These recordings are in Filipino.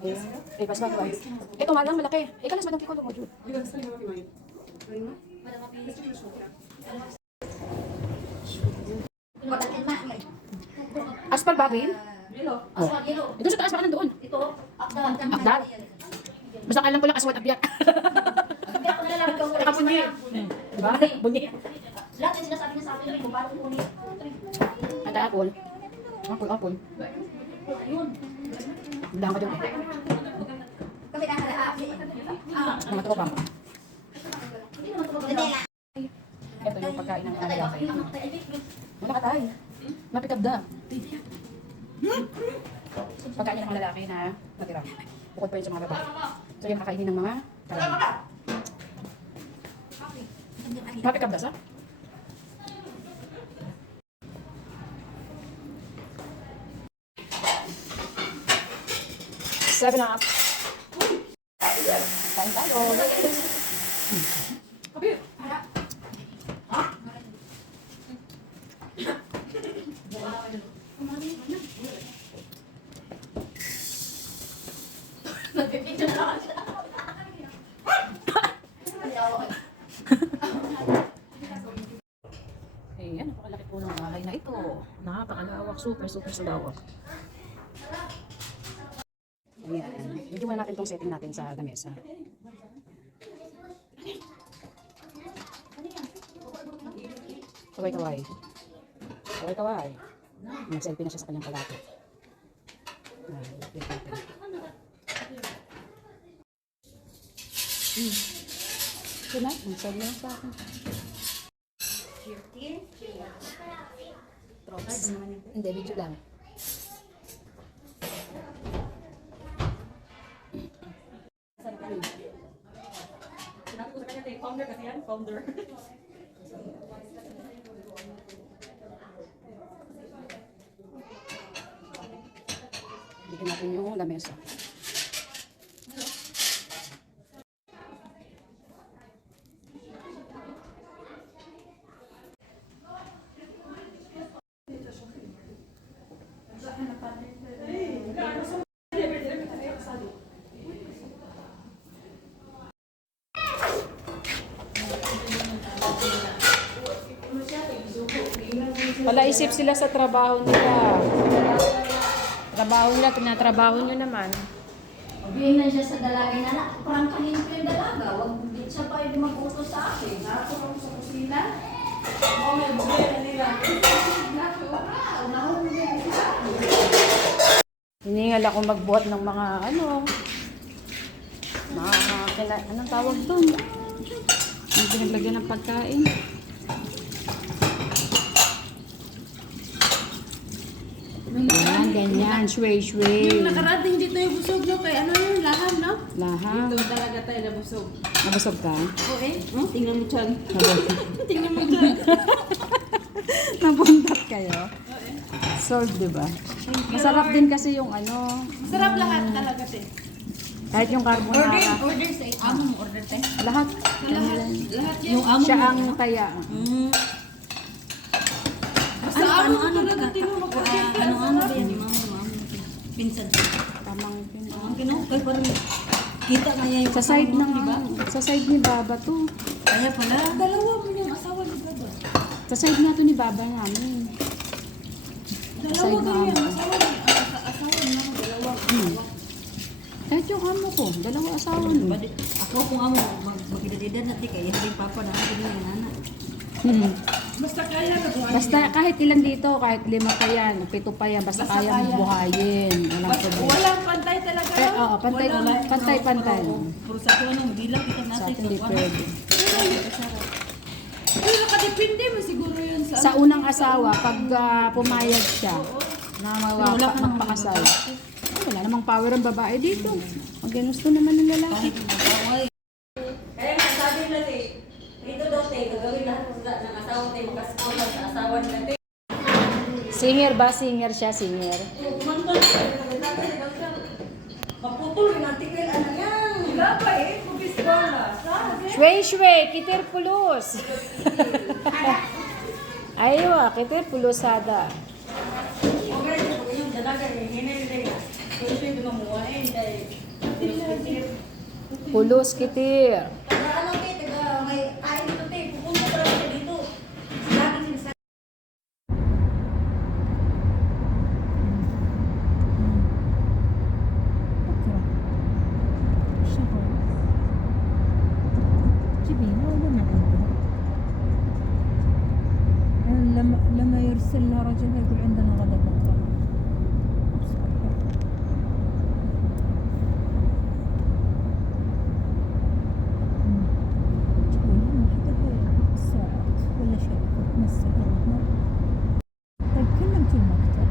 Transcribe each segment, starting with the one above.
Eh, pas ba? Ito nga lang, malaki. Ikaw lang sa madang piccolo mo, Jude. Aspal bagay? Oh. Ito sa taas, baka nandoon. Ito, Akdal. Basta kailan ko lang aswad abyat. Nakapunyi. Diba? Bunyi. lahat yung sinasabi niya sa akin, kung paano kunin. Ada apple. Apple. Ayun. Dahang ka dyan. Kasi kakalaaki. Mga tropa. Hindi naman ito maganda. Ito yung pagkain ng alaga. Wala ka tayo. Mapikab da. Pagkain ng mga lalaki na natira. Bukod pa yun sa mga babae. So yung kakainin ng mga karami. Mapikab da sa? Seven up. Kain tayo. Ayan, napakalaki po ng bahay na ito. Napakalawak, super sa lawak. Ayan, medyo muna natin itong setting natin sa lamesa. Kaway-kaway. Kaway-kaway. Nag-selfie na siya sa kanyang palate. Ayan, lapit natin. Ito na, nag-sell na sa akin. Props. Hindi, video lang. Sinabi ko sa kanya, founder kasi yan, founder. Bigyan natin yung lamesa. Palaisip sila sa trabaho nila. Trabaho nila, tinatrabaho nyo naman. Sabihin na siya sa dalaga na anak, prangkahin ko yung dalaga. Huwag hindi siya pa yung mag-utos sa akin. Nato ako sa kusina. Oo, may bugay nila. Nato ako. Nahulog yung isa. Hiningal ako magbuhat ng mga anong tawag doon? Yung pinaglagyan ng pagkain. Yan, ganyan, shway. Yung nakarating dito yung busog, no? Kay ano yun, lahan, no? Lahat. Dito talaga tayo nabusog. Nabusog ka? Oo eh. Tingnan mo dyan. Tingnan mo dyan. Nabundat kayo? Solve, di ba? Masarap din kasi yung Sarap lahat talaga, te. kahit yung carbonara. Order sa amo mo, order tayo. Lahat. Lahat yan. Yung amo Siya mo. ang kaya. Basta amo mo talaga, tinulog. Ano ba yan? Yung mama. Pinsan. Tamang pin. Ang ginawa, kaya parang kita nga yan yung Sa side asawa ng, mo, di ba? sa side ni Baba to. Kaya pala, dalawa mo yung asawa ni Baba. Sa side nga to ni Baba namin. Dalawa Side kayo yan, na asawa niya ako, dalawa. Kahit yung amo ko, dalawa asawa niya. Ako kung amo, magkidadidad natin kaya hindi papa na ako din yung anak. Basta kaya na buhayin. Basta kahit ilan dito, kahit 5 pa yan, 7 pa yan, basta kaya mong buhayin. Walang problema. Walang pantay talaga. Oo, pantay. Puro sa akin anong bilang kita Sa natin. atin di pwede. Pero nakadepende mo siguro yun sa... Sa unang asawa, pag pumayag siya, na magpakasal, wala namang power ang babae dito. Ang ginusto naman ng lalaki. Kaya nga sabi natin, dito daw tayo, gagawin lahat ng asawa tayo, makaskola sa asawa natin. Singer ba? Singer siya, singer. Maputol rin ang tigil, anak yan. Wala pa eh, kubiskola. Shway, kitir pulos. Aywa, kitir pulosada. Okay, yung dalaga, hinay-hinay. Kung ito yung mamuha, eh, Kulos kitir. Taga ano te, taga may kain dito te, pupunta talaga siya dito. Lagi sinasabi. لما يرسل لها رجلها يقول عندنا غدا بكره. ساعات ولا شيء نص ساعة. طيب كلمت المكتب.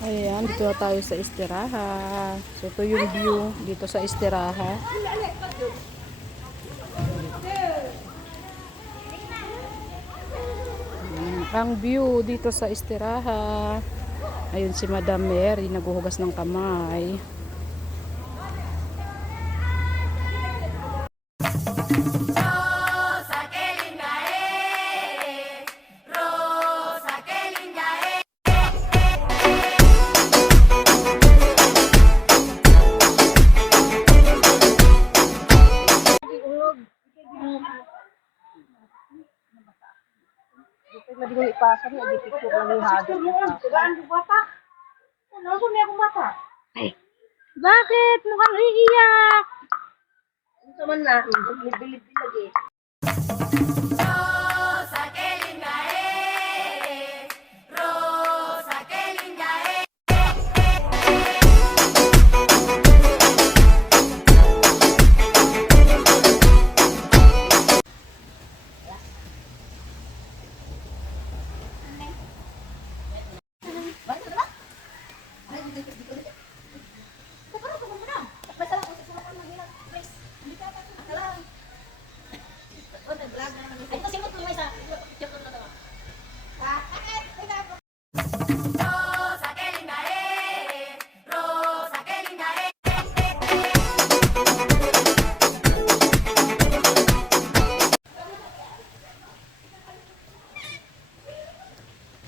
Ayan, dito na tayo sa istiraha. So, ito yung view dito sa istiraha. Ang view dito sa istiraha. Ayun si Madam Mary, naghuhugas ng kamay. Bakit? Mukhang iiyak.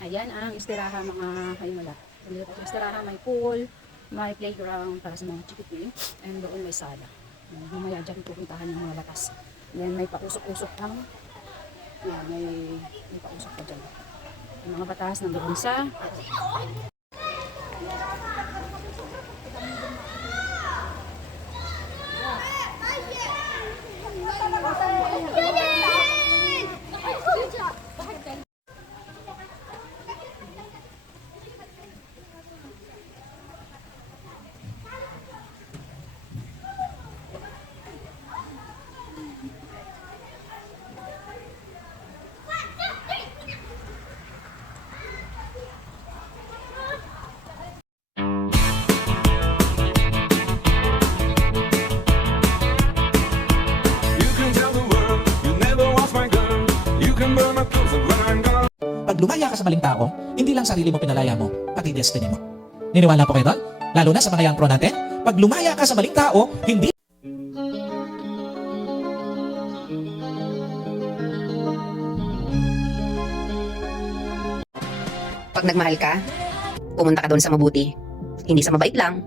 Ayan ang istiraha mga hayumala. Dito sa istiraha may pool, may playground para sa mga chikiting, and doon may sala. Mamaya dyan pupuntahan yung mga batas. Then may pausok-usok lang. Yan, may pausok pa dyan. Yung mga batas nandoon sa You can tell the world you never was my girl. You can burn my clothes when I'm gone. Pag lumaya ka sa maling tao, hindi lang sarili mo pinalaya mo, pati destiny mo. Niniwala po kayo doon? Lalo na sa mga young pro natin? Pag lumaya ka sa maling tao, hindi Pag nagmahal ka, pumunta ka doon sa mabuti. Hindi sa mabait lang.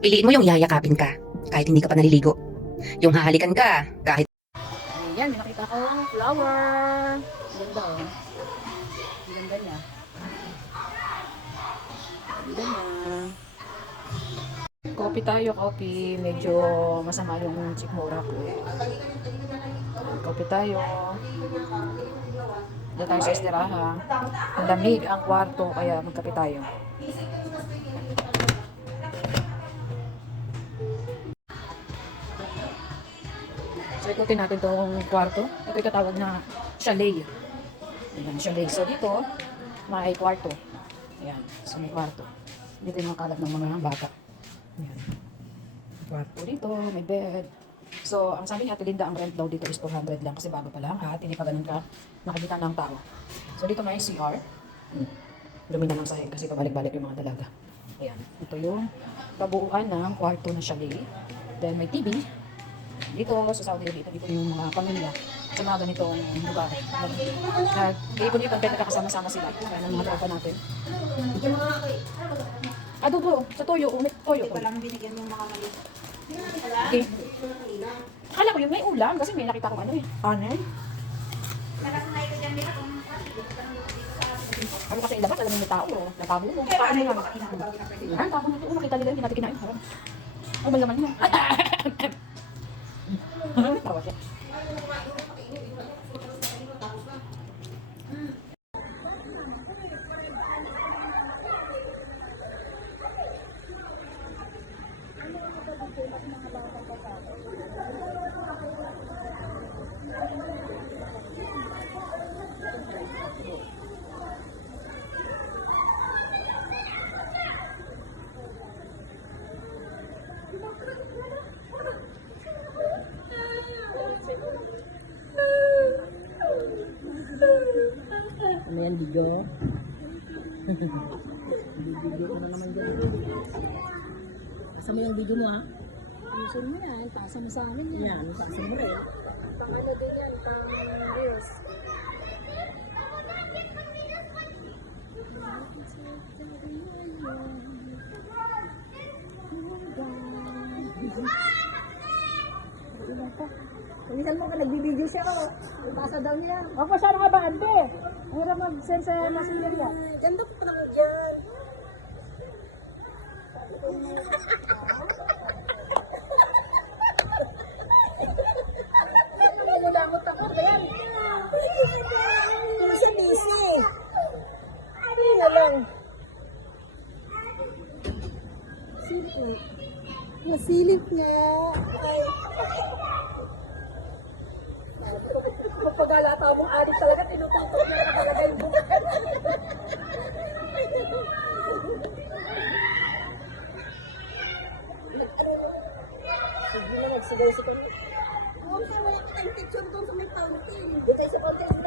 Piliin mo yung yayakapin ka, kahit hindi ka pa naliligo. Yung hahalikan ka, kahit ayan, may nakita akong flower. Ganda oh. Ganda niya. Ganda niya. Coffee tayo, coffee. Medyo masama yung sikmura ko. Coffee tayo. Dito tayo sa istiraha. Ang lamig ang kwarto, kaya magkape tayo. So, ikutin natin itong kwarto. Ito yung tatawag na chalet. Ayan, chalet. So, dito, may kwarto. Ayan, so may kwarto. Dito yung mga kalat ng mga bata. Ayan. Kwarto dito, may bed. So, ang sabi ni Ate Linda, ang rent daw dito is 200 lang kasi bago pa lang at hindi pa ganun ka nakikita ng tao. So, dito may CR. Dumi na ng sahig kasi pabalik-balik yung mga dalaga. Ayan. Ito yung kabuuan ng kwarto na chalet. Then may TV. Dito sa Saudi Arabia, dito yung mga pamilya sa mga ganitong lugar. Nag-iipon-ipon kahit nagkakasama-sama sila. Kaya ng mga tropa natin. Adobo, sa toyo, umit toyo. Walang binigyan yung mga mali. Okay. Akala ko yun may ulam kasi may nakita ko ano eh. Ano? Nakasanay ko dyan nila kung Ano kasi ilabas, alam mo may tao. Nagtabo mo. Paano yan? Ang tabo mo ito. Makita nila, hindi natin kinain. Harap. Ano ba naman yun? Tawa siya. Ano yan, video? Video ko na naman dyan. Pasa mo yung video mo, ha? Ayusin mo yan. Pasa mo sa amin yan. Yan, pasa mo rin. Pang-ano din yan. Pang-reels. Minsan mo ka nagbibideo siya, oh. Pasa daw niya. O, pasyado ka ba, ante? Ang hirap mag-send sa messenger yan. Ganda ko pa naman dyan. Nilamot ako. Ayan. Busy. Ano nga lang? Silip. Nasilip nga. Ay. Pagpagala mong adik talaga, tinututok na talaga yung buhay. Sige na, nagsigaw sa kanya. Oo, kaya wala ka tayong picture doon sa may fountain. Di tayo sa fountain.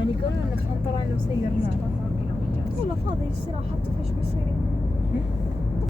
مانيكون نخطر على سيرنا ولا فاضي الصراحة حتى فاش بيصير